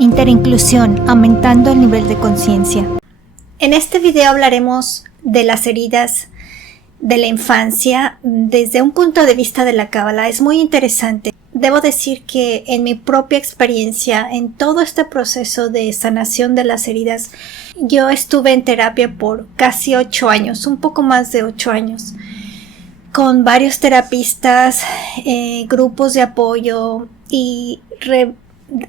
Interinclusión, aumentando el nivel de conciencia. En este video hablaremos de las heridas de la infancia desde un punto de vista de la Cábala. Es muy interesante. Debo decir que en mi propia experiencia, en todo este proceso de sanación de las heridas, yo estuve en terapia por casi 8 años, un poco más de 8 años, con varios terapistas, grupos de apoyo y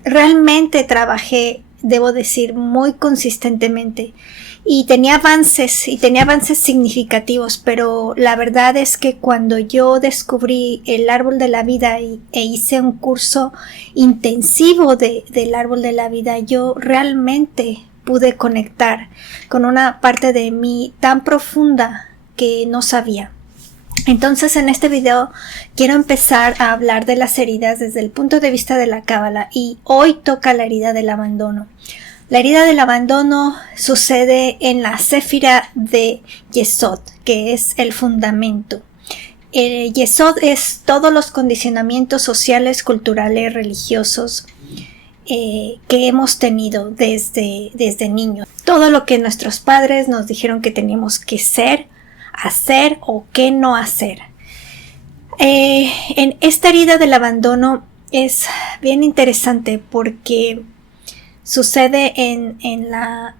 realmente trabajé, debo decir, muy consistentemente y tenía avances significativos, pero la verdad es que cuando yo descubrí el árbol de la vida e hice un curso intensivo del árbol de la vida, yo realmente pude conectar con una parte de mí tan profunda que no sabía. Entonces en este video quiero empezar a hablar de las heridas desde el punto de vista de la Cábala y hoy toca la herida del abandono. La herida del abandono sucede en la Séfira de Yesod, que es el fundamento. Yesod es todos los condicionamientos sociales, culturales, religiosos que hemos tenido desde niños. Todo lo que nuestros padres nos dijeron que teníamos que ser, hacer o qué no hacer. En esta herida del abandono es bien interesante porque sucede en la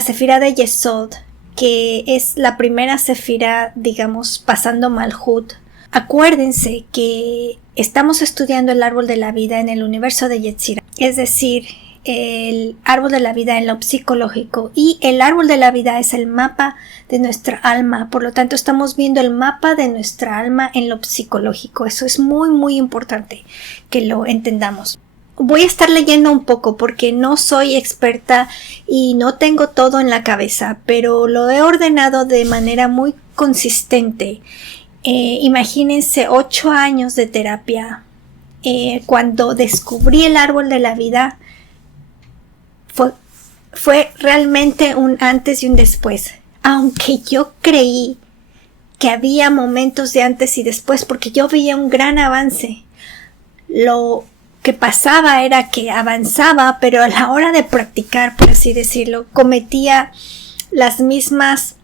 Sefira de Yesod, que es la primera Sefira, digamos, pasando Malhut. Acuérdense que estamos estudiando el árbol de la vida en el universo de Yetzirah, es decir, el árbol de la vida en lo psicológico, y el árbol de la vida es el mapa de nuestra alma. Por lo tanto, estamos viendo el mapa de nuestra alma en lo psicológico. Eso es muy muy importante que lo entendamos. Voy a estar leyendo un poco porque no soy experta y no tengo todo en la cabeza, pero lo he ordenado de manera muy consistente. Imagínense 8 años de terapia. Cuando descubrí el árbol de la vida, fue realmente un antes y un después. Aunque yo creí que había momentos de antes y después porque yo veía un gran avance. Lo que pasaba era que avanzaba, pero a la hora de practicar, por así decirlo, cometía las mismas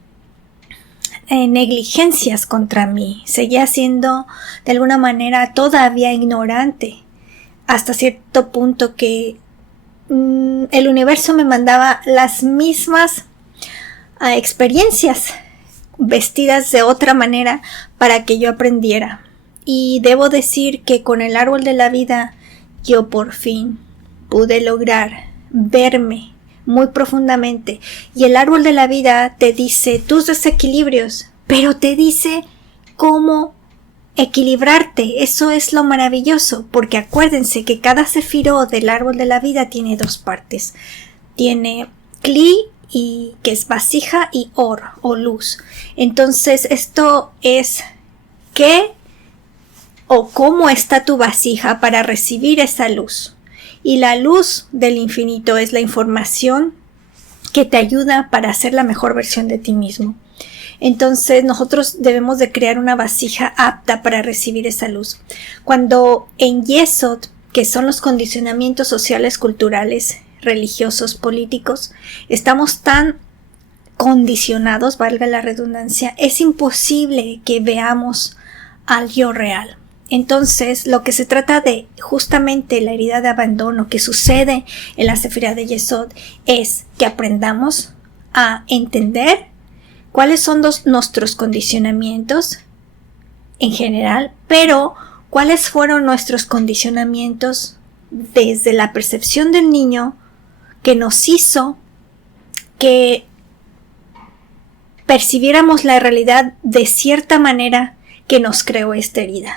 negligencias contra mí. Seguía siendo de alguna manera todavía ignorante hasta cierto punto que el universo me mandaba las mismas experiencias vestidas de otra manera para que yo aprendiera. Y debo decir que con el árbol de la vida yo por fin pude lograr verme muy profundamente. Y el árbol de la vida te dice tus desequilibrios, pero te dice cómo equilibrarte. Eso es lo maravilloso, porque acuérdense que cada sefirot del árbol de la vida tiene 2 partes. Tiene Kli, y que es vasija, y Or o luz. Entonces esto es qué o cómo está tu vasija para recibir esa luz. Y la luz del infinito es la información que te ayuda para hacer la mejor versión de ti mismo. Entonces nosotros debemos de crear una vasija apta para recibir esa luz. Cuando en Yesod, que son los condicionamientos sociales, culturales, religiosos, políticos, estamos tan condicionados, valga la redundancia, es imposible que veamos al yo real. Entonces, lo que se trata de justamente la herida de abandono que sucede en la Sefira de Yesod es que aprendamos a entender cuáles son nuestros condicionamientos en general, pero cuáles fueron nuestros condicionamientos desde la percepción del niño que nos hizo que percibiéramos la realidad de cierta manera que nos creó esta herida.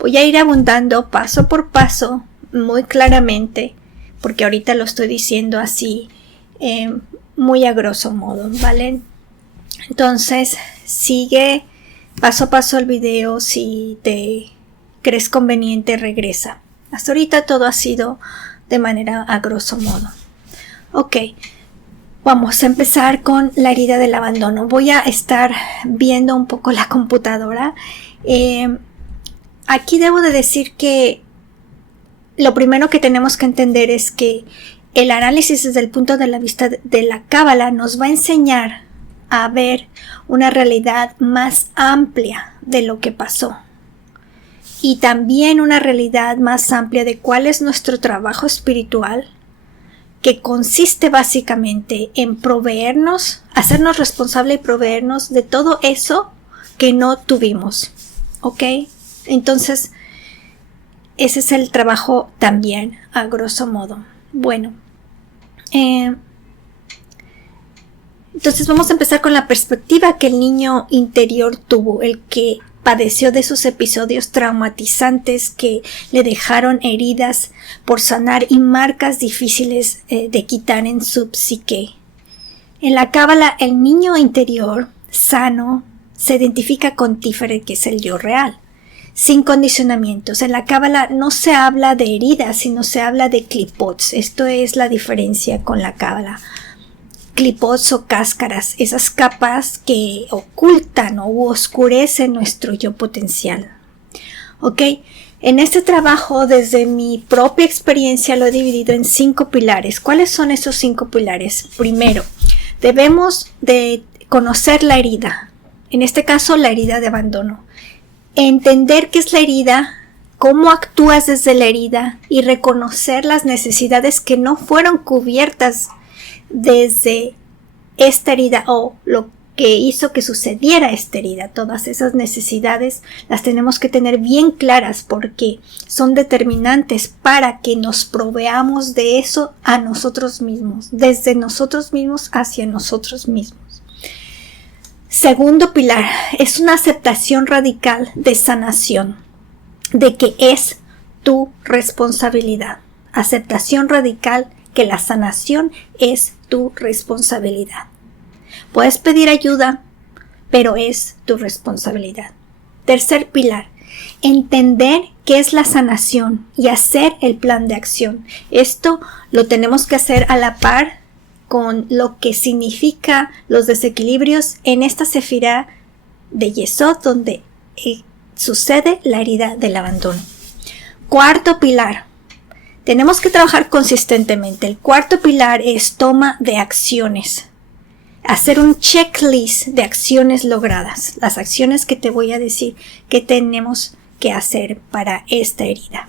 Voy a ir abundando paso por paso, muy claramente, porque ahorita lo estoy diciendo así, muy a grosso modo, ¿vale? Entonces, sigue paso a paso el video. Si te crees conveniente, regresa. Hasta ahorita todo ha sido de manera a grosso modo. Ok, vamos a empezar con la herida del abandono. Voy a estar viendo un poco la computadora. Aquí debo de decir que lo primero que tenemos que entender es que el análisis desde el punto de la vista de la Cábala nos va a enseñar a ver una realidad más amplia de lo que pasó. Y también una realidad más amplia de cuál es nuestro trabajo espiritual, que consiste básicamente en proveernos, hacernos responsable y proveernos de todo eso que no tuvimos. ¿Ok? Entonces, ese es el trabajo también, a grosso modo. Bueno, entonces vamos a empezar con la perspectiva que el niño interior tuvo, el que padeció de esos episodios traumatizantes que le dejaron heridas por sanar y marcas difíciles de quitar en su psique. En la Cábala, el niño interior sano se identifica con Tiferet, que es el yo real, sin condicionamientos. En la Cábala no se habla de heridas, sino se habla de klipots. Esto es la diferencia con la Cábala. Klipots o cáscaras, esas capas que ocultan o oscurecen nuestro yo potencial. ¿Ok? En este trabajo, desde mi propia experiencia, lo he dividido en 5 pilares. ¿Cuáles son esos 5 pilares? Primero, debemos de conocer la herida. En este caso, la herida de abandono. Entender qué es la herida, cómo actúas desde la herida y reconocer las necesidades que no fueron cubiertas desde esta herida o lo que hizo que sucediera esta herida. Todas esas necesidades las tenemos que tener bien claras porque son determinantes para que nos proveamos de eso a nosotros mismos, desde nosotros mismos hacia nosotros mismos. Segundo pilar es una aceptación radical de sanación, de que es tu responsabilidad. Aceptación radical que la sanación es tu responsabilidad. Puedes pedir ayuda, pero es tu responsabilidad. Tercer pilar, entender qué es la sanación y hacer el plan de acción. Esto lo tenemos que hacer a la par con lo que significa los desequilibrios en esta sefirá de Yesod, donde sucede la herida del abandono. Cuarto pilar, tenemos que trabajar consistentemente. El cuarto pilar es toma de acciones. Hacer un checklist de acciones logradas. Las acciones que te voy a decir que tenemos que hacer para esta herida.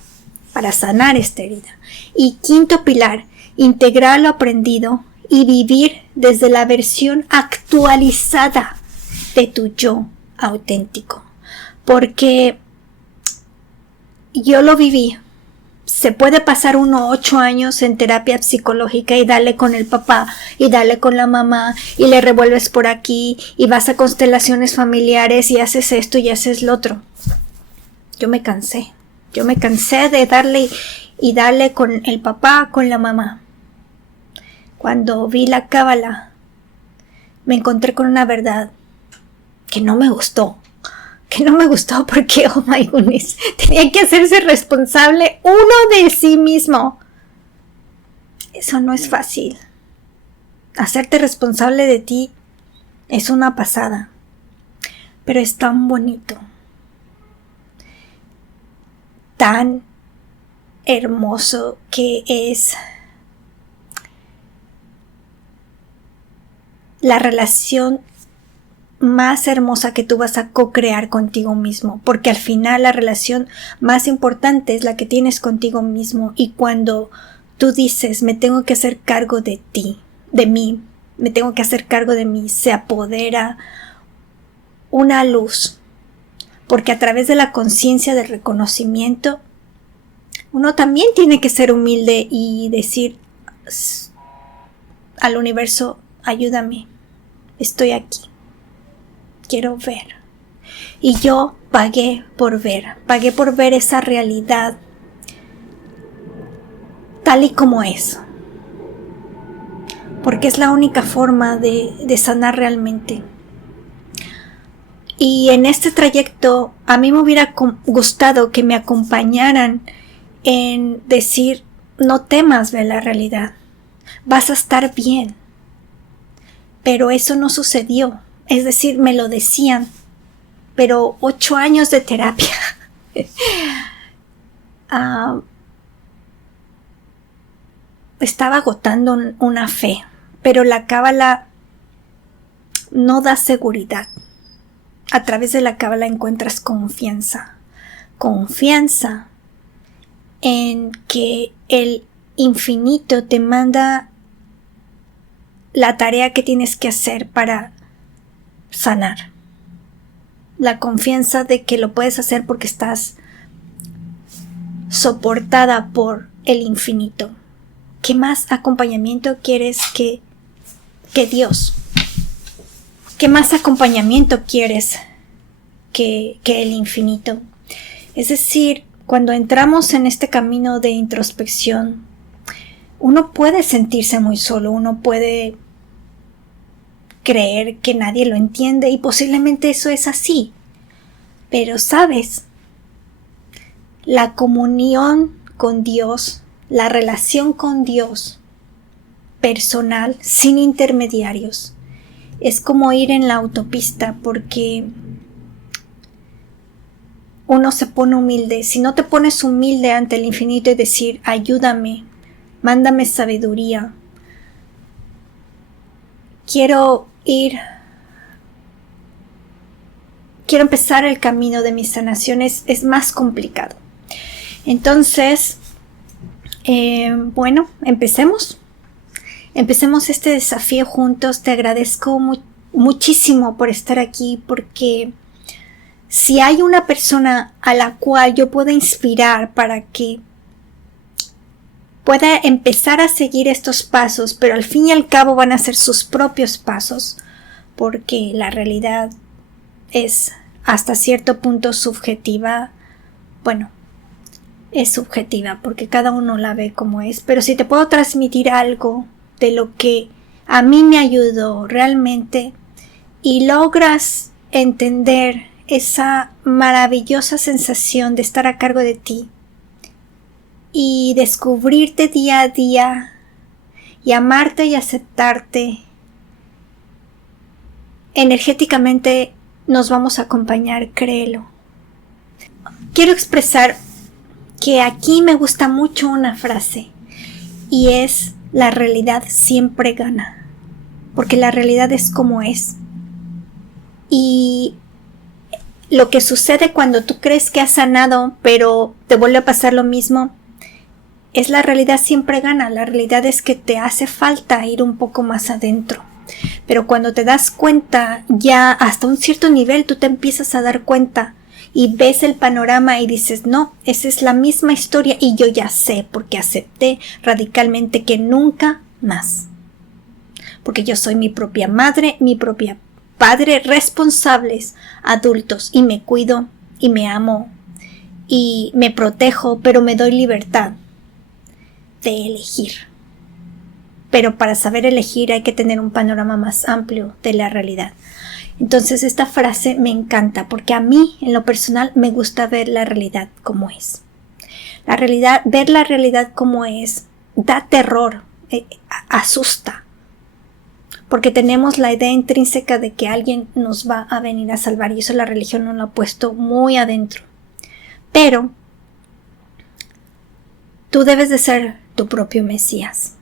Para sanar esta herida. Y quinto pilar, integrar lo aprendido y vivir desde la versión actualizada de tu yo auténtico. Porque yo lo viví. Se puede pasar 8 años en terapia psicológica y darle con el papá y darle con la mamá y le revuelves por aquí y vas a constelaciones familiares y haces esto y haces lo otro. Yo me cansé de darle con el papá, con la mamá. Cuando vi la Cábala, me encontré con una verdad que no me gustó porque, oh my goodness, tenía que hacerse responsable uno de sí mismo. Eso no es fácil. Hacerte responsable de ti es una pasada, pero es tan bonito, tan hermoso que es la relación más hermosa que tú vas a co-crear contigo mismo, porque al final la relación más importante es la que tienes contigo mismo. Y cuando tú dices me tengo que hacer cargo de ti, de mí, me tengo que hacer cargo de mí, se apodera una luz, porque a través de la conciencia del reconocimiento uno también tiene que ser humilde y decir al universo, ayúdame, estoy aquí, quiero ver. Y yo pagué por ver esa realidad tal y como es, porque es la única forma de sanar realmente. Y en este trayecto a mí me hubiera gustado que me acompañaran en decir, no temas ver la realidad, vas a estar bien. Pero eso no sucedió. Es decir, me lo decían, pero 8 años de terapia estaba agotando una fe, pero la cábala no da seguridad. A través de la cábala encuentras confianza en que el infinito te manda la tarea que tienes que hacer para sanar. La confianza de que lo puedes hacer porque estás soportada por el infinito. ¿Qué más acompañamiento quieres que Dios? ¿Qué más acompañamiento quieres que el infinito? Es decir, cuando entramos en este camino de introspección, uno puede sentirse muy solo, uno puede creer que nadie lo entiende y posiblemente eso es así. Pero sabes, la comunión con Dios, la relación con Dios personal, sin intermediarios, es como ir en la autopista porque uno se pone humilde. Si no te pones humilde ante el infinito y decir, ayúdame, mándame sabiduría, quiero empezar el camino de mis sanaciones, es más complicado. Entonces, bueno, empecemos este desafío juntos. Te agradezco muchísimo por estar aquí, porque si hay una persona a la cual yo pueda inspirar para que pueda empezar a seguir estos pasos, pero al fin y al cabo van a ser sus propios pasos, porque la realidad es hasta cierto punto subjetiva. Bueno, es subjetiva porque cada uno la ve como es, pero si te puedo transmitir algo de lo que a mí me ayudó realmente y logras entender esa maravillosa sensación de estar a cargo de ti y descubrirte día a día y amarte y aceptarte, energéticamente nos vamos a acompañar, créelo. Quiero expresar que aquí me gusta mucho una frase y es: la realidad siempre gana, porque la realidad es como es. Y lo que sucede cuando tú crees que has sanado pero te vuelve a pasar lo mismo, es la realidad siempre gana. La realidad es que te hace falta ir un poco más adentro, pero cuando te das cuenta, ya hasta un cierto nivel tú te empiezas a dar cuenta y ves el panorama y dices, no, esa es la misma historia y yo ya sé, porque acepté radicalmente que nunca más, porque yo soy mi propia madre, mi propia padre, responsables, adultos, y me cuido y me amo y me protejo, pero me doy libertad de elegir. Pero para saber elegir hay que tener un panorama más amplio de la realidad. Entonces esta frase me encanta porque a mí en lo personal me gusta ver la realidad como es. Ver la realidad como es da terror, asusta, porque tenemos la idea intrínseca de que alguien nos va a venir a salvar y eso la religión nos lo ha puesto muy adentro. Pero tú debes de ser tu propio Mesías.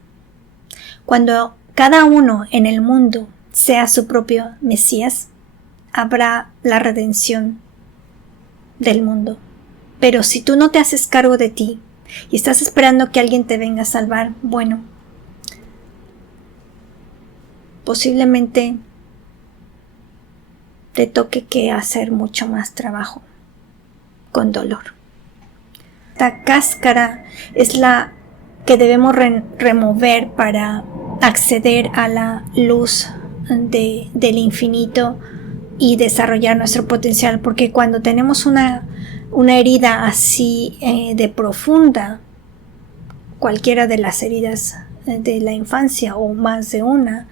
Cuando cada uno en el mundo sea su propio Mesías, habrá la redención del mundo. Pero si tú no te haces cargo de ti y estás esperando que alguien te venga a salvar, bueno, posiblemente te toque que hacer mucho más trabajo con dolor. Esta cáscara es la que debemos remover para acceder a la luz del infinito y desarrollar nuestro potencial, porque cuando tenemos una herida así de profunda, cualquiera de las heridas de la infancia o más de una,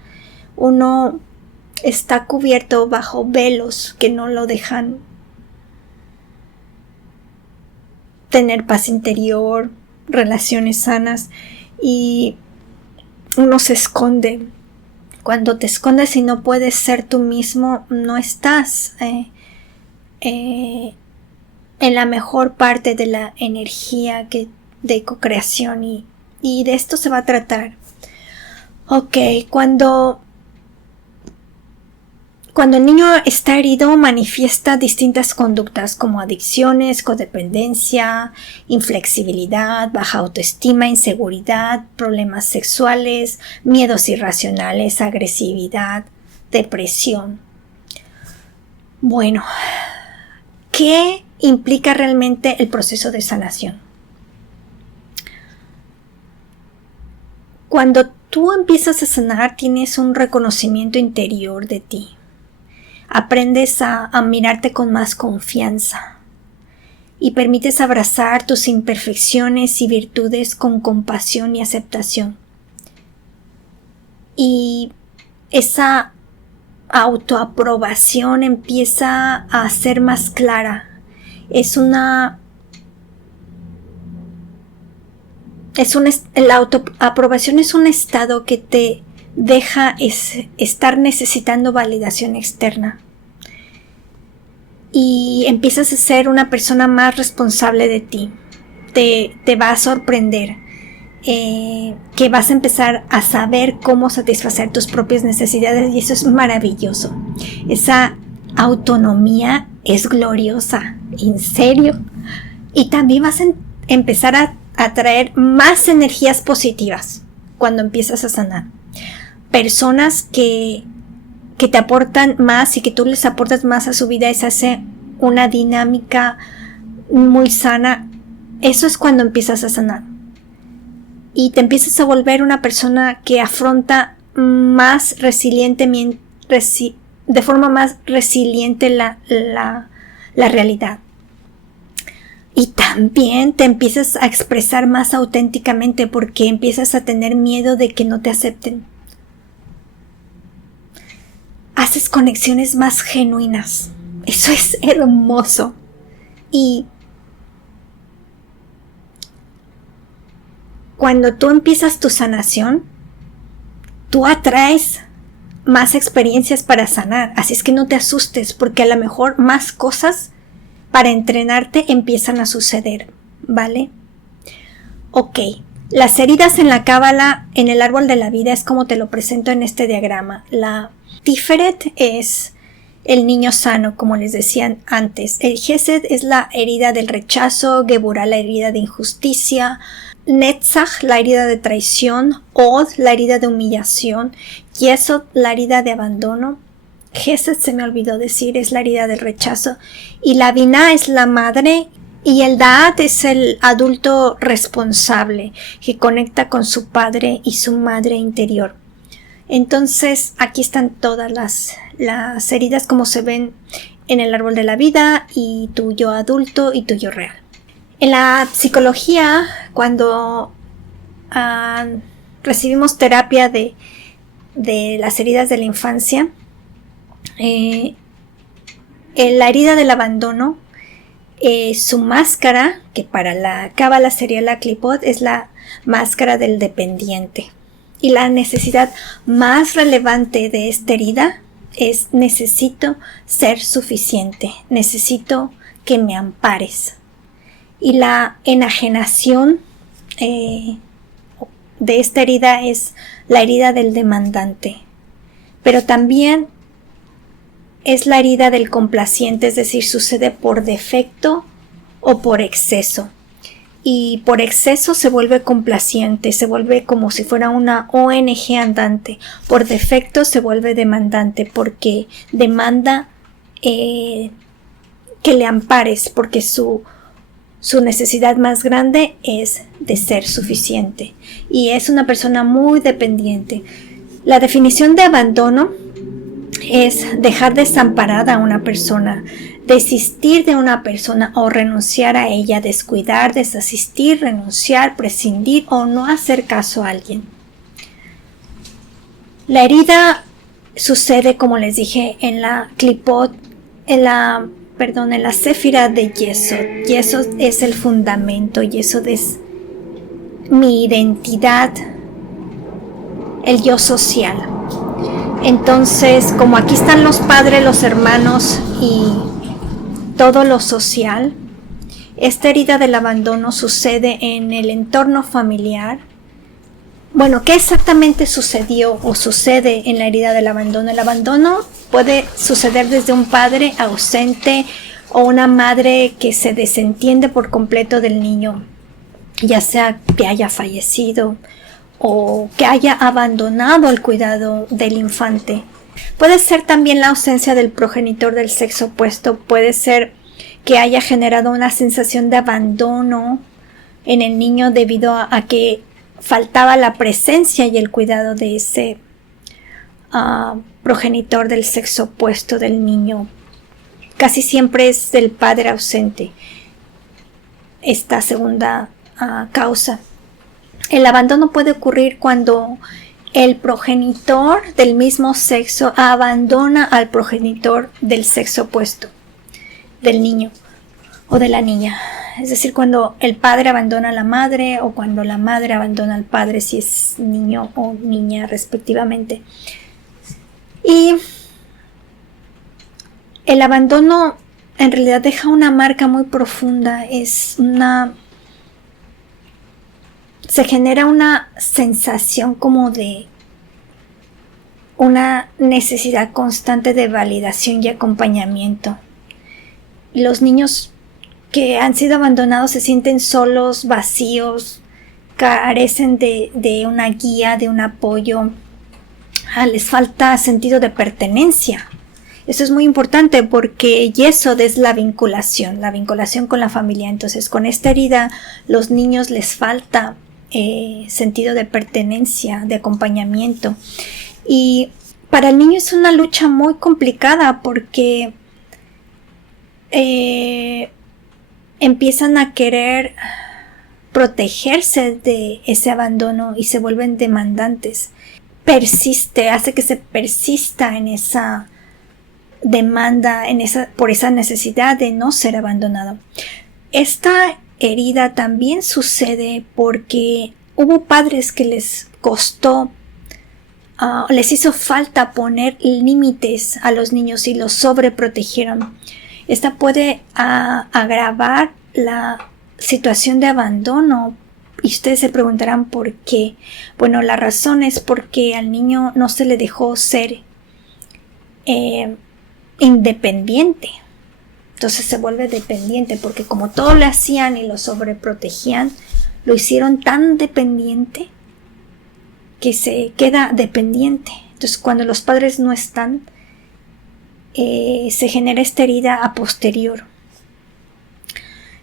uno está cubierto bajo velos que no lo dejan tener paz interior, relaciones sanas, y uno se esconde. Cuando te escondes y no puedes ser tú mismo, no estás en la mejor parte de la energía de co-creación y y de esto se va a tratar. Ok, cuando el niño está herido, manifiesta distintas conductas como adicciones, codependencia, inflexibilidad, baja autoestima, inseguridad, problemas sexuales, miedos irracionales, agresividad, depresión. Bueno, ¿qué implica realmente el proceso de sanación? Cuando tú empiezas a sanar, tienes un reconocimiento interior de ti. Aprendes a mirarte con más confianza y permites abrazar tus imperfecciones y virtudes con compasión y aceptación. Y esa autoaprobación empieza a ser más clara. La autoaprobación es un estado que te deja estar necesitando validación externa y empiezas a ser una persona más responsable de ti. Te va a sorprender que vas a empezar a saber cómo satisfacer tus propias necesidades, y eso es maravilloso. Esa autonomía es gloriosa, en serio. Y también vas a empezar a atraer más energías positivas cuando empiezas a sanar. Personas que te aportan más y que tú les aportas más a su vida, se hace una dinámica muy sana. Eso es cuando empiezas a sanar. Y te empiezas a volver una persona que afronta más resilientemente, de forma más resiliente la realidad. Y también te empiezas a expresar más auténticamente porque empiezas a tener miedo de que no te acepten. Haces conexiones más genuinas. Eso es hermoso. Y cuando tú empiezas tu sanación, tú atraes más experiencias para sanar. Así es que no te asustes, porque a lo mejor más cosas para entrenarte empiezan a suceder, ¿vale? Ok, las heridas en la cábala, en el árbol de la vida, es como te lo presento en este diagrama. La Tiferet es el niño sano, como les decía antes. El Gesed es la herida del rechazo, Geburah la herida de injusticia, Netzach la herida de traición, Od la herida de humillación, Yesod la herida de abandono, Gesed, se me olvidó decir, es la herida del rechazo, y la Binah es la madre, y el Da'at es el adulto responsable que conecta con su padre y su madre interior. Entonces aquí están todas las heridas como se ven en el árbol de la vida, y tu yo adulto y tu yo real. En la psicología, cuando recibimos terapia de las heridas de la infancia, la herida del abandono, su máscara, que para la cábala sería la Klipot, es la máscara del dependiente. Y la necesidad más relevante de esta herida es: necesito ser suficiente, necesito que me ampares. Y la enajenación de esta herida es la herida del demandante. Pero también es la herida del complaciente, es decir, sucede por defecto o por exceso. Y por exceso se vuelve complaciente, se vuelve como si fuera una ONG andante. Por defecto se vuelve demandante porque demanda que le ampares, porque su necesidad más grande es de ser suficiente. Y es una persona muy dependiente. La definición de abandono es dejar desamparada a una persona, desistir de una persona o renunciar a ella, descuidar, desasistir, renunciar, prescindir o no hacer caso a alguien. La herida sucede, como les dije, en la Klipot, en la Séfira de Yesod. Yesod es el fundamento, Yesod es mi identidad, el yo social. Entonces, como aquí están los padres, los hermanos y todo lo social, esta herida del abandono sucede en el entorno familiar, Bueno, ¿qué exactamente sucedió o sucede en la herida del abandono? El abandono puede suceder desde un padre ausente o una madre que se desentiende por completo del niño, ya sea que haya fallecido o que haya abandonado el cuidado del infante. Puede ser también la ausencia del progenitor del sexo opuesto, puede ser que haya generado una sensación de abandono en el niño debido a que faltaba la presencia y el cuidado de ese progenitor del sexo opuesto del niño. Casi siempre es del padre ausente esta segunda causa. El abandono puede ocurrir cuando el progenitor del mismo sexo abandona al progenitor del sexo opuesto del niño o de la niña. Es decir, cuando el padre abandona a la madre o cuando la madre abandona al padre, si es niño o niña respectivamente. Y el abandono en realidad deja una marca muy profunda. Se genera una sensación como de una necesidad constante de validación y acompañamiento. Los niños que han sido abandonados se sienten solos, vacíos, carecen de una guía, de un apoyo. Les falta sentido de pertenencia. Eso es muy importante porque eso es la vinculación con la familia. Entonces, con esta herida, los niños les falta sentido de pertenencia, de acompañamiento. Y para el niño es una lucha muy complicada porque empiezan a querer protegerse de ese abandono y se vuelven demandantes. Hace que se persista en esa demanda, por esa necesidad de no ser abandonado. Esta herida también sucede porque hubo padres que les costó, les hizo falta poner límites a los niños y los sobreprotegieron. Esta puede agravar la situación de abandono y ustedes se preguntarán por qué. Bueno, la razón es porque al niño no se le dejó ser independiente. Entonces se vuelve dependiente porque como todo le hacían y lo sobreprotegían, lo hicieron tan dependiente que se queda dependiente. Entonces cuando los padres no están, se genera esta herida a posterior.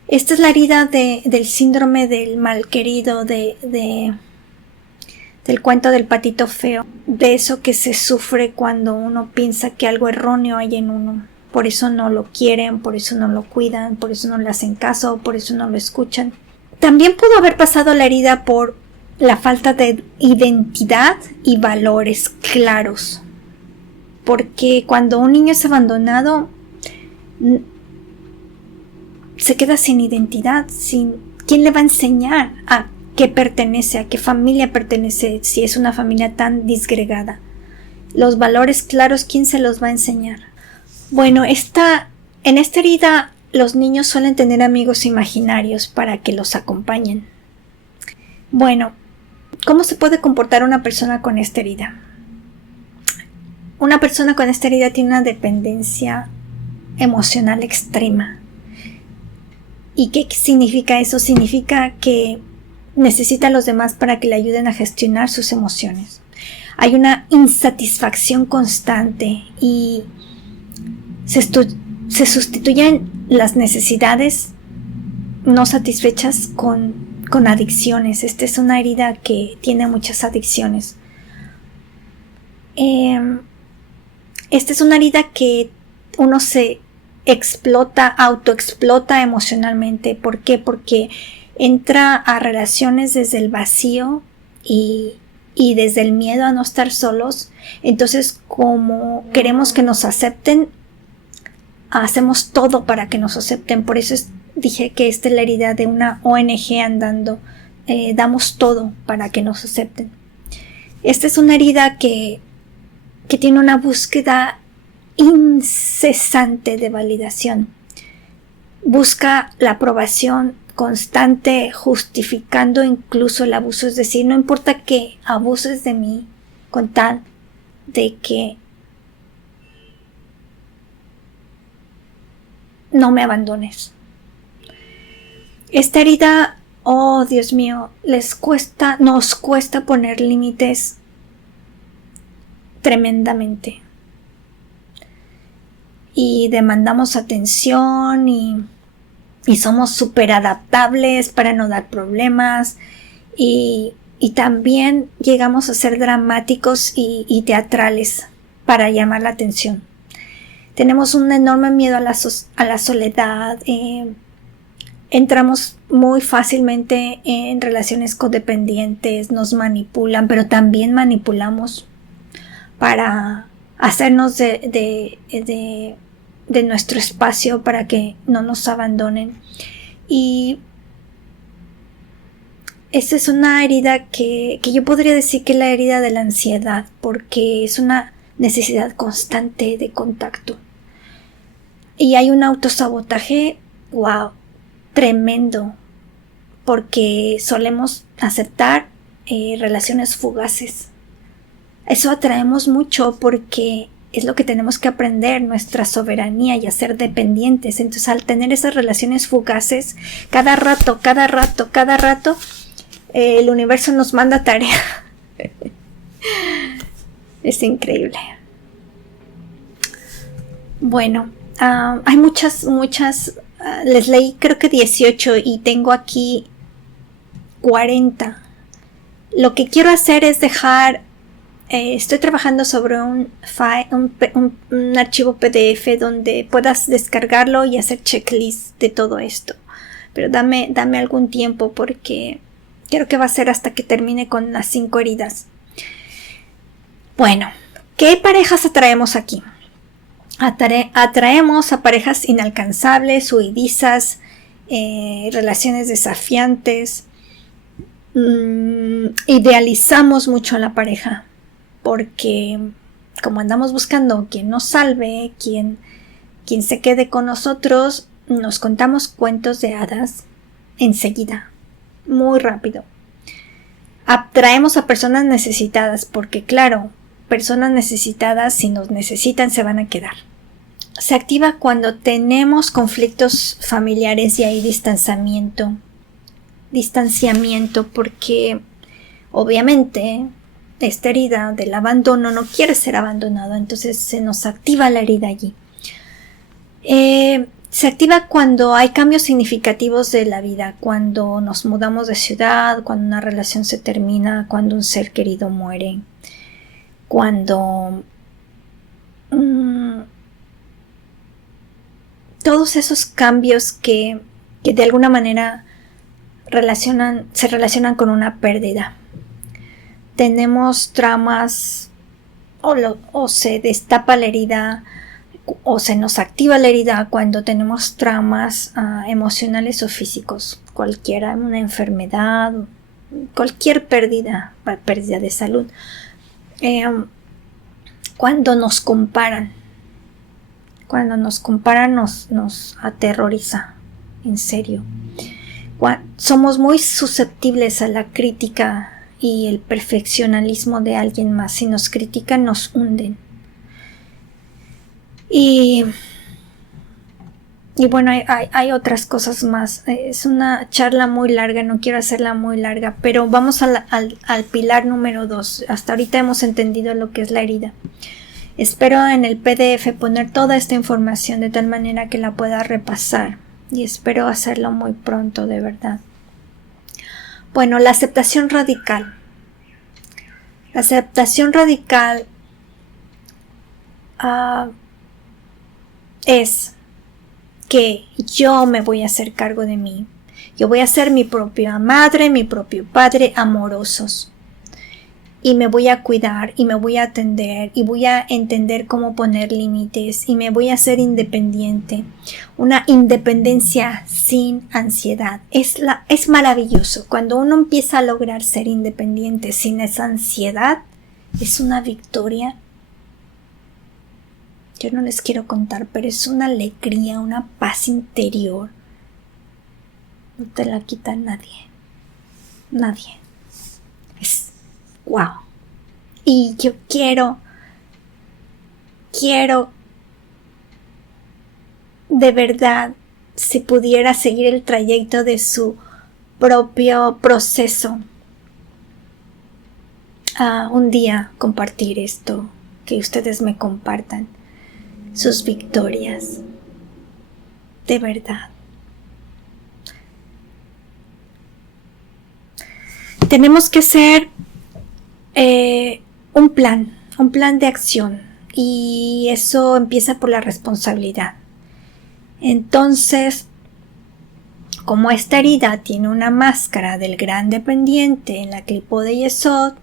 Esta es la herida del síndrome del malquerido, del cuento del patito feo, de eso que se sufre cuando uno piensa que algo erróneo hay en uno. Por eso no lo quieren, por eso no lo cuidan, por eso no le hacen caso, por eso no lo escuchan. También pudo haber pasado la herida por la falta de identidad y valores claros. Porque cuando un niño es abandonado, se queda sin identidad, sin quién le va a enseñar a qué pertenece, a qué familia pertenece, si es una familia tan disgregada. Los valores claros, ¿quién se los va a enseñar? Bueno, en esta herida los niños suelen tener amigos imaginarios para que los acompañen. Bueno, ¿cómo se puede comportar una persona con esta herida? Una persona con esta herida tiene una dependencia emocional extrema. ¿Y qué significa eso? Significa que necesita a los demás para que le ayuden a gestionar sus emociones. Hay una insatisfacción constante y se sustituyen las necesidades no satisfechas con adicciones. Esta es una herida que tiene muchas adicciones. Esta es una herida que uno se autoexplota emocionalmente. ¿Por qué? Porque entra a relaciones desde el vacío y desde el miedo a no estar solos. Entonces, como queremos que nos acepten, hacemos todo para que nos acepten. Por eso dije que esta es la herida de una ONG andando. Damos todo para que nos acepten. Esta es una herida que tiene una búsqueda incesante de validación. Busca la aprobación constante justificando incluso el abuso. Es decir, no importa que abuses de mí con tal de que no me abandones. Esta herida, oh Dios mío, nos cuesta poner límites tremendamente. Y demandamos atención y somos súper adaptables para no dar problemas y también llegamos a ser dramáticos y teatrales para llamar la atención. Tenemos un enorme miedo a la soledad, entramos muy fácilmente en relaciones codependientes, nos manipulan, pero también manipulamos para hacernos de nuestro espacio para que no nos abandonen. Y esa es una herida que yo podría decir que es la herida de la ansiedad, porque es una necesidad constante de contacto. Y hay un autosabotaje, wow, tremendo, porque solemos aceptar relaciones fugaces. Eso atraemos mucho porque es lo que tenemos que aprender, nuestra soberanía y a ser dependientes. Entonces, al tener esas relaciones fugaces, cada rato, el universo nos manda tarea. Es increíble. Bueno, hay muchas, les leí creo que 18 y tengo aquí 40. Lo que quiero hacer es dejar, estoy trabajando sobre un archivo PDF donde puedas descargarlo y hacer checklist de todo esto. Pero dame algún tiempo porque creo que va a ser hasta que termine con las 5 heridas. Bueno, ¿qué parejas atraemos aquí? Atraemos a parejas inalcanzables, huidizas, relaciones desafiantes. Idealizamos mucho a la pareja porque como andamos buscando quien nos salve, quien se quede con nosotros, nos contamos cuentos de hadas enseguida, muy rápido. Atraemos a personas necesitadas porque claro, personas necesitadas si nos necesitan se van a quedar. Se activa cuando tenemos conflictos familiares y hay distanciamiento porque obviamente esta herida del abandono no quiere ser abandonado, entonces se nos activa la herida allí. Se activa cuando hay cambios significativos de la vida, cuando nos mudamos de ciudad, cuando una relación se termina, cuando un ser querido muere, cuando todos esos cambios que de alguna manera se relacionan con una pérdida. Tenemos traumas o se destapa la herida o se nos activa la herida cuando tenemos traumas emocionales o físicos, cualquiera, una enfermedad, cualquier pérdida de salud. Cuando nos comparan nos aterroriza, en serio. Somos muy susceptibles a la crítica y el perfeccionismo de alguien más. Si nos critican, nos hunden. Y bueno, hay otras cosas más. Es una charla muy larga, no quiero hacerla muy larga, pero vamos al pilar número 2. Hasta ahorita hemos entendido lo que es la herida. Espero en el PDF poner toda esta información de tal manera que la pueda repasar y espero hacerlo muy pronto, de verdad. Bueno, la aceptación radical. La aceptación radical es que yo me voy a hacer cargo de mí. Yo voy a ser mi propia madre, mi propio padre amorosos. Y me voy a cuidar y me voy a atender y voy a entender cómo poner límites y me voy a hacer independiente. Una independencia sin ansiedad. Es maravilloso. Cuando uno empieza a lograr ser independiente sin esa ansiedad, es una victoria. Yo no les quiero contar, pero es una alegría, una paz interior no te la quita nadie. Nadie. Es wow. Y yo quiero de verdad, si pudiera seguir el trayecto de su propio proceso, un día compartir esto, que ustedes me compartan sus victorias. De verdad. Tenemos que hacer un plan de acción, y eso empieza por la responsabilidad. Entonces, como esta herida tiene una máscara del gran dependiente en la clipo de Yesod,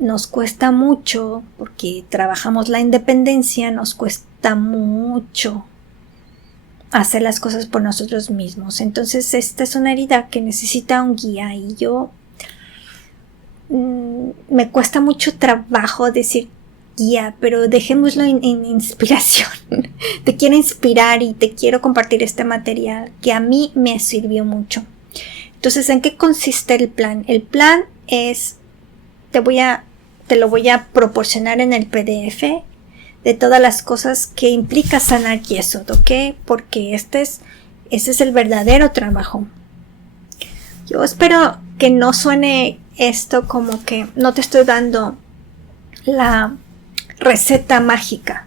nos cuesta mucho, porque trabajamos la independencia, nos cuesta mucho hacer las cosas por nosotros mismos. Entonces esta es una herida que necesita un guía, y yo me cuesta mucho trabajo decir guía, pero dejémoslo en inspiración. Te quiero inspirar y te quiero compartir este material que a mí me sirvió mucho. Entonces, ¿en qué consiste el plan? El plan es, te lo voy a proporcionar en el PDF de todas las cosas que implica sanar Yesod, ¿ok? Porque ese es el verdadero trabajo. Yo espero que no suene esto como que no te estoy dando la receta mágica.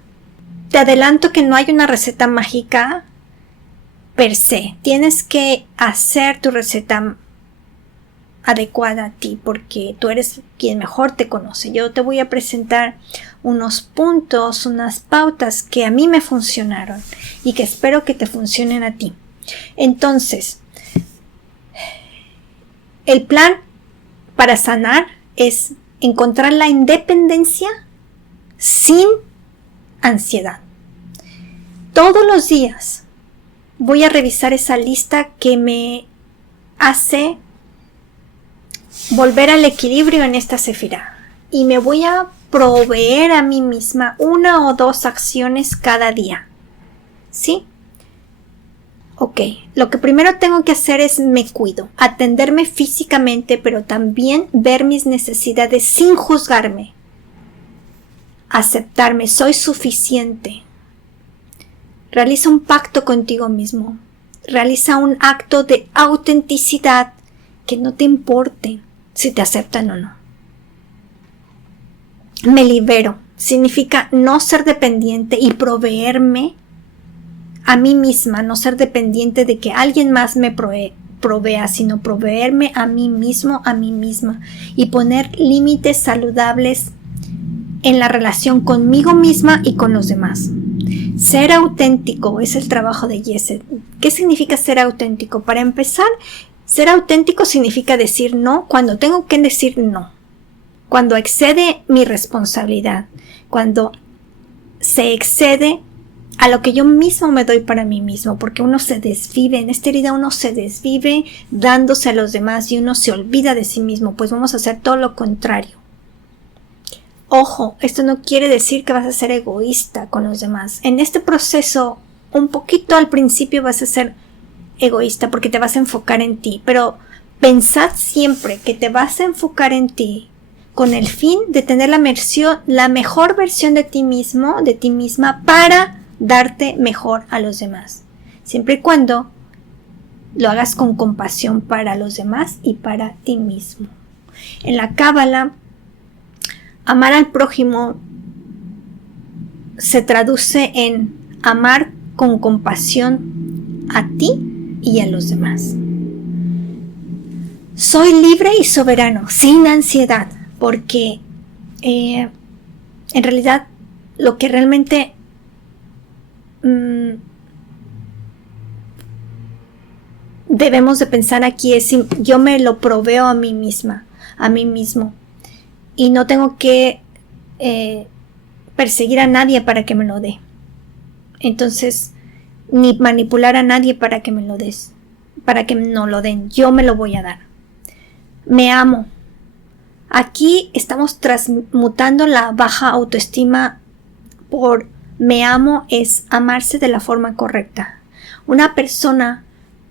Te adelanto que no hay una receta mágica per se. Tienes que hacer tu receta adecuada a ti, porque tú eres quien mejor te conoce. Yo te voy a presentar unos puntos, unas pautas que a mí me funcionaron y que espero que te funcionen a ti. Entonces, el plan para sanar es encontrar la independencia sin ansiedad. Todos los días voy a revisar esa lista que me hace volver al equilibrio en esta sefirá, y me voy a proveer a mí misma 1 o 2 acciones cada día. ¿Sí? Ok, lo que primero tengo que hacer es me cuido, atenderme físicamente, pero también ver mis necesidades sin juzgarme. Aceptarme, soy suficiente. Realiza un pacto contigo mismo. Realiza un acto de autenticidad, que no te importe si te aceptan o no. Me libero. Significa no ser dependiente y proveerme a mí misma, no ser dependiente de que alguien más me provea, sino proveerme a mí mismo, a mí misma, y poner límites saludables en la relación conmigo misma y con los demás. Ser auténtico es el trabajo de Yesod. ¿Qué significa ser auténtico? Para empezar, ser auténtico significa decir no cuando tengo que decir no, cuando excede mi responsabilidad, cuando se excede a lo que yo mismo me doy para mí mismo, porque uno se desvive, en esta herida uno se desvive dándose a los demás y uno se olvida de sí mismo. Pues vamos a hacer todo lo contrario. Ojo, esto no quiere decir que vas a ser egoísta con los demás. En este proceso, un poquito al principio vas a ser egoísta porque te vas a enfocar en ti, pero pensad siempre que te vas a enfocar en ti con el fin de tener la mejor versión de ti mismo, de ti misma, para darte mejor a los demás. Siempre y cuando lo hagas con compasión para los demás y para ti mismo. En la Cábala, amar al prójimo se traduce en amar con compasión a ti y a los demás. Soy libre y soberano, sin ansiedad, porque en realidad lo que realmente debemos de pensar aquí es si yo me lo proveo a mí misma, a mí mismo, y no tengo que perseguir a nadie para que me lo dé. Entonces, ni manipular a nadie para que me lo des, para que no lo den. Yo me lo voy a dar. Me amo. Aquí estamos transmutando la baja autoestima por me amo, es amarse de la forma correcta. Una persona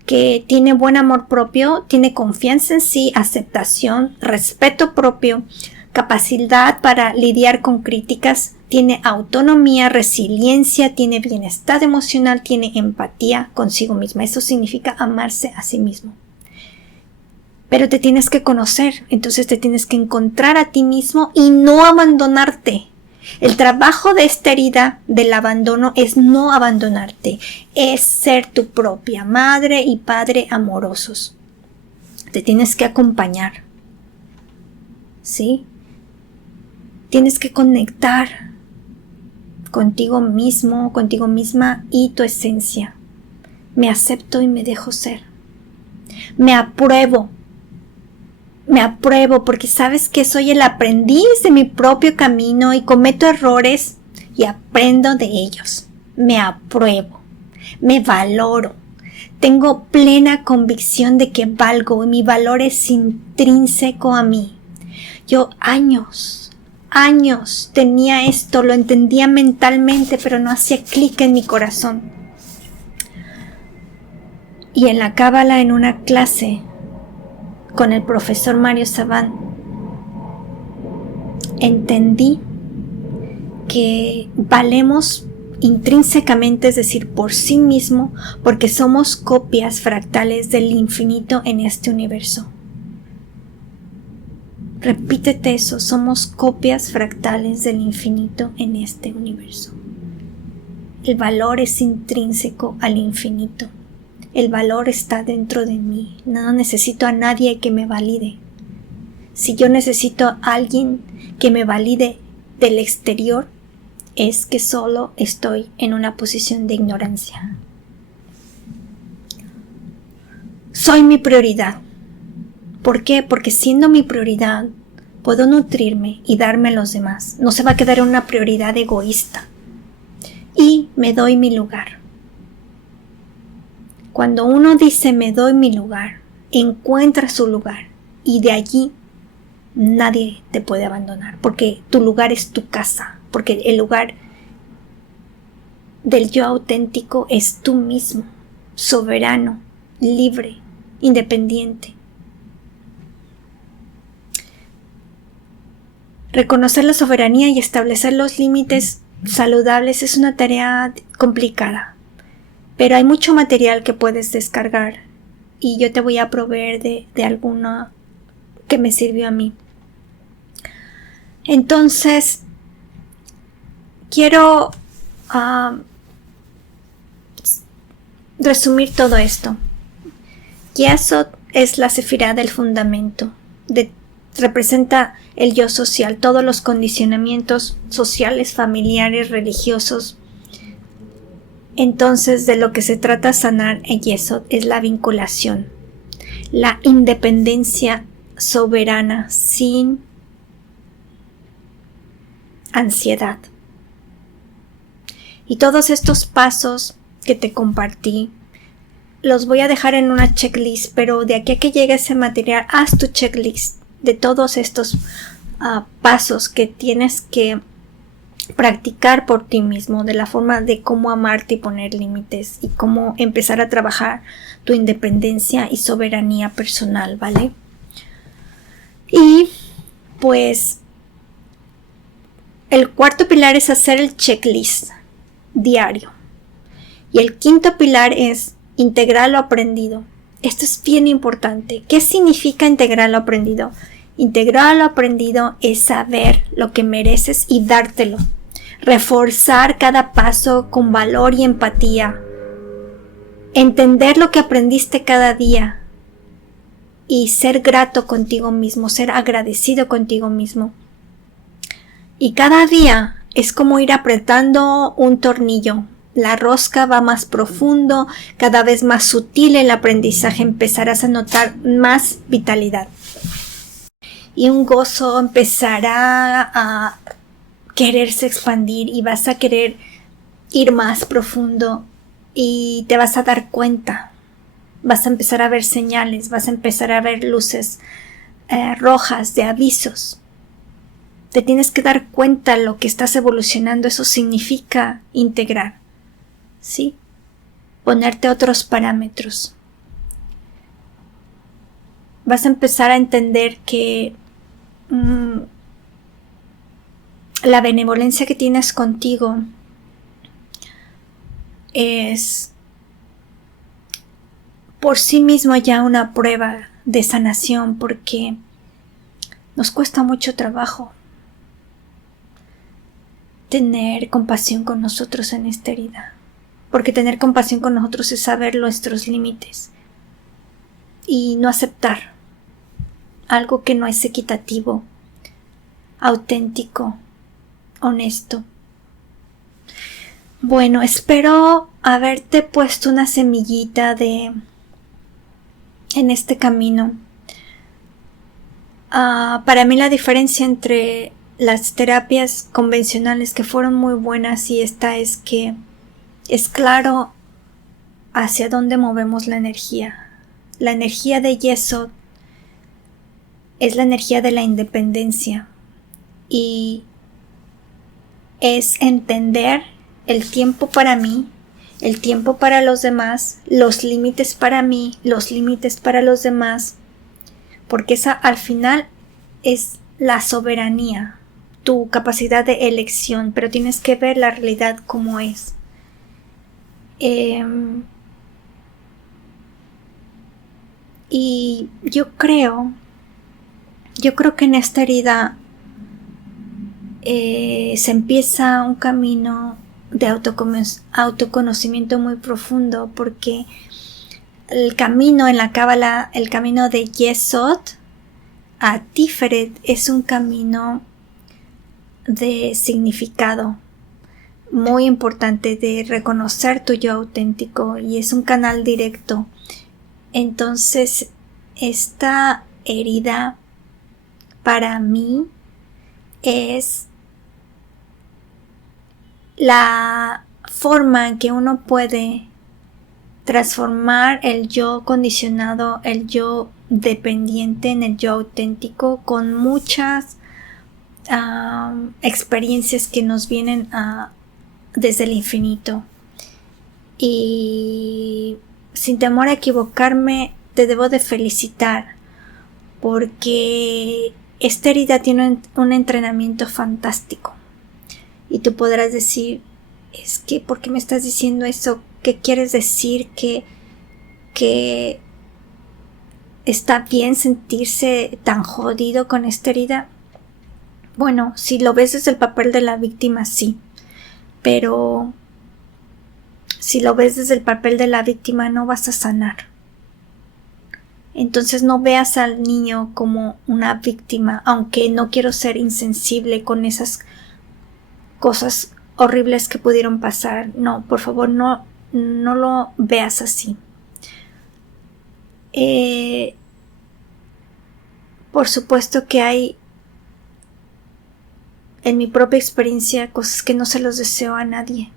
que tiene buen amor propio, tiene confianza en sí, aceptación, respeto propio, capacidad para lidiar con críticas, tiene autonomía, resiliencia, tiene bienestar emocional, tiene empatía consigo misma. Eso significa amarse a sí mismo. Pero te tienes que conocer, entonces te tienes que encontrar a ti mismo y no abandonarte. El trabajo de esta herida del abandono es no abandonarte, es ser tu propia madre y padre amorosos. Te tienes que acompañar, ¿sí? Tienes que conectar contigo mismo, contigo misma y tu esencia. Me acepto y me dejo ser. Me apruebo porque sabes que soy el aprendiz de mi propio camino y cometo errores y aprendo de ellos. Me apruebo, me valoro. Tengo plena convicción de que valgo y mi valor es intrínseco a mí. Yo años tenía esto, lo entendía mentalmente, pero no hacía clic en mi corazón. Y en la Cábala, en una clase con el profesor Mario Sabán, entendí que valemos intrínsecamente, es decir, por sí mismo, porque somos copias fractales del infinito en este universo. Repítete eso, somos copias fractales del infinito en este universo. El valor es intrínseco al infinito. El valor está dentro de mí. No necesito a nadie que me valide. Si yo necesito a alguien que me valide del exterior, es que solo estoy en una posición de ignorancia. Soy mi prioridad. ¿Por qué? Porque siendo mi prioridad, puedo nutrirme y darme a los demás. No se va a quedar en una prioridad egoísta. Y me doy mi lugar. Cuando uno dice me doy mi lugar, encuentra su lugar y de allí nadie te puede abandonar, porque tu lugar es tu casa, porque el lugar del yo auténtico es tú mismo, soberano, libre, independiente. Reconocer la soberanía y establecer los límites saludables es una tarea complicada. Pero hay mucho material que puedes descargar y yo te voy a proveer de alguna que me sirvió a mí. Entonces, quiero resumir todo esto. Yesod es la sefirá del fundamento, representa el yo social, todos los condicionamientos sociales, familiares, religiosos. Entonces, de lo que se trata sanar en Yesod es la vinculación, la independencia soberana sin ansiedad. Y todos estos pasos que te compartí, los voy a dejar en una checklist, pero de aquí a que llegue ese material, haz tu checklist de todos estos pasos que tienes que practicar por ti mismo, de la forma de cómo amarte y poner límites y cómo empezar a trabajar tu independencia y soberanía personal, ¿vale? Y pues el cuarto pilar es hacer el checklist diario y el quinto pilar es integrar lo aprendido. Esto es bien importante. ¿Qué significa integrar lo aprendido? Integrar lo aprendido es saber lo que mereces y dártelo. Reforzar cada paso con valor y empatía. Entender lo que aprendiste cada día. Y ser grato contigo mismo, ser agradecido contigo mismo. Y cada día es como ir apretando un tornillo. La rosca va más profundo, cada vez más sutil el aprendizaje, empezarás a notar más vitalidad. Y un gozo empezará a quererse expandir y vas a querer ir más profundo y te vas a dar cuenta. Vas a empezar a ver señales, vas a empezar a ver luces rojas de avisos. Te tienes que dar cuenta lo que estás evolucionando. Eso significa integrar, ¿sí? Ponerte otros parámetros. vas a empezar a entender que la benevolencia que tienes contigo es por sí mismo ya una prueba de sanación, porque nos cuesta mucho trabajo tener compasión con nosotros en esta herida, porque tener compasión con nosotros es saber nuestros límites y no aceptar algo que no es equitativo, auténtico, honesto. Bueno, espero haberte puesto una semillita en este camino. Para mí la diferencia entre las terapias convencionales, que fueron muy buenas, y esta es que es claro hacia dónde movemos la energía. La energía de Yesod es la energía de la independencia y es entender el tiempo para mí, el tiempo para los demás, los límites para mí, los límites para los demás, porque esa al final es la soberanía, tu capacidad de elección, pero tienes que ver la realidad como es. Y yo creo que en esta herida se empieza un camino de autoconocimiento muy profundo, porque el camino en la Cábala, el camino de Yesod a Tiferet, es un camino de significado muy importante, de reconocer tu yo auténtico, y es un canal directo. Entonces, esta herida para mí es la forma en que uno puede transformar el yo condicionado, el yo dependiente, en el yo auténtico, con muchas experiencias que nos vienen desde el infinito. Y sin temor a equivocarme, te debo de felicitar, porque esta herida tiene un entrenamiento fantástico. Y tú podrás decir, es que, ¿por qué me estás diciendo eso? ¿Qué quieres decir? ¿Que está bien sentirse tan jodido con esta herida? Bueno, si lo ves desde el papel de la víctima, sí. Pero si lo ves desde el papel de la víctima, no vas a sanar. Entonces no veas al niño como una víctima, aunque no quiero ser insensible con esas cosas horribles que pudieron pasar. No, por favor, no lo veas así. Por supuesto que hay, en mi propia experiencia, cosas que no se los deseo a nadie.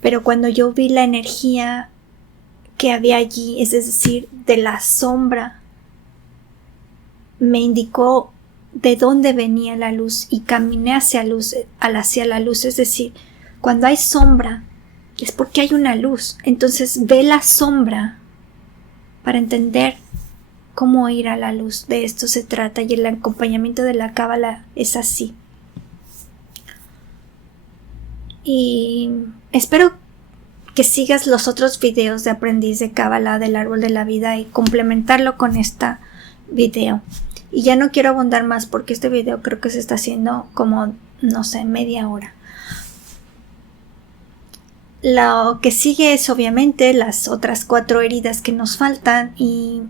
Pero cuando yo vi la energía que había allí, es decir, de la sombra, me indicó de dónde venía la luz y caminé hacia la luz. Es decir, cuando hay sombra es porque hay una luz. Entonces ve la sombra para entender cómo ir a la luz. De esto se trata, y el acompañamiento de la Cábala es así. Y espero que sigas los otros videos de aprendiz de Cábala del árbol de la vida y complementarlo con este video. Y ya no quiero abundar más, porque este video creo que se está haciendo como, no sé, media hora. Lo que sigue es obviamente las otras 4 heridas que nos faltan, y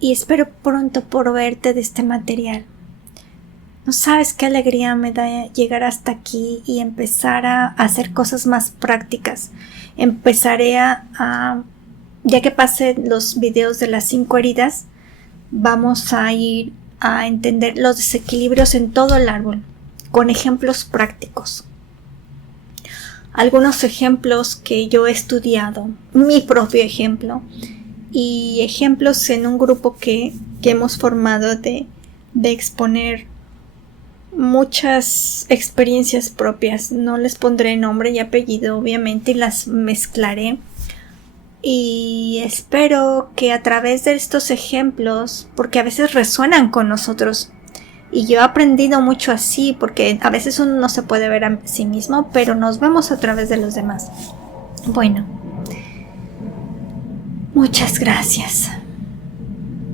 espero pronto por verte de este material. No sabes qué alegría me da llegar hasta aquí y empezar a hacer cosas más prácticas. Empezaré ya que pase los videos de las 5 heridas, vamos a ir a entender los desequilibrios en todo el árbol, con ejemplos prácticos. Algunos ejemplos que yo he estudiado, mi propio ejemplo, y ejemplos en un grupo que hemos formado de exponer muchas experiencias propias. No les pondré nombre y apellido, obviamente, y las mezclaré, Y espero que a través de estos ejemplos, porque a veces resuenan con nosotros, y yo he aprendido mucho así, porque a veces uno no se puede ver a sí mismo, pero nos vemos a través de los demás. Bueno, muchas gracias.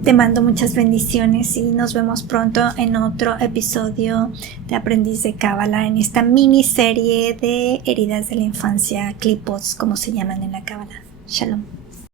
Te mando muchas bendiciones y nos vemos pronto en otro episodio de Aprendiz de Cábala, en esta miniserie de heridas de la infancia, clipos, como se llaman en la Cábala. Shalom.